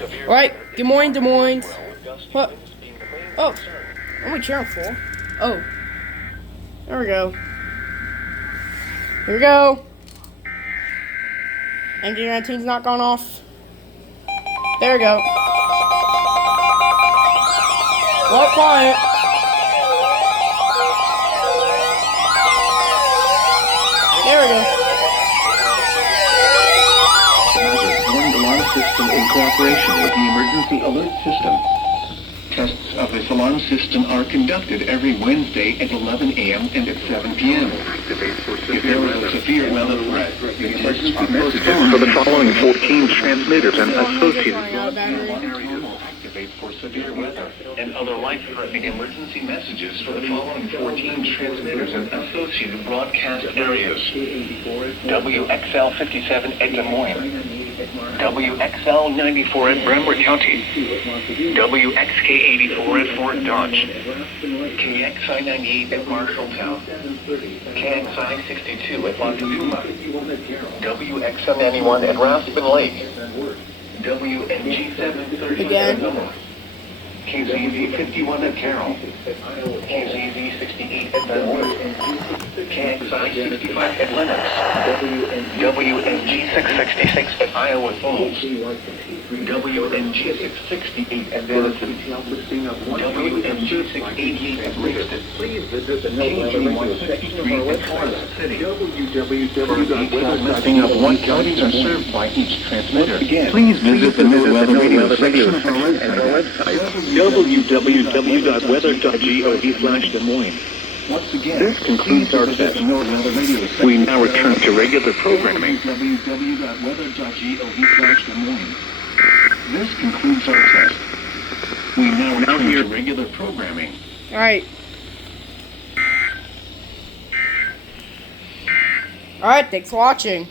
Alright, good morning, Des Moines. What? Oh, what am I cheering for? Oh. There we go. Here we go. Engine 19's not gone off. There we go. What? Quiet. There we go. One alarm system in cooperation with the emergency alert system. Tests of this alarm system are conducted every Wednesday at 11 a.m. and at 7 p.m. If there is a severe weather threat, the emergency messages for the following 14 transmitters and associated. will activate for severe weather and other life-threatening emergency messages for the following 14 transmitters and associated broadcast areas. WXL 57 at Des Moines. WXL 94 at Broward County. WXK 84 at Fort Dodge. KXI 98 at Marshalltown. KXI 62 at Montezuma. WXM 91 at Raspin Lake. WNG 730 Again. at Miller. KZZ 51 at Carroll. KZZ 68 at Benwood. KXI 65 at Lennox. WNG 666 at Iowa Falls. WNG 668 at Denison. WNG 688 at Livingston. KG 163 at Kansas City. For a detailed listing of what counties are served by each transmitter, please visit the NOAA radio section of our website. www.weather.gov/Des Moines. Once again, This concludes our test. We now return to regular programming. www.weather.gov/Des Moines. This concludes our test. We now return to regular programming. Alright. Alright, thanks for watching.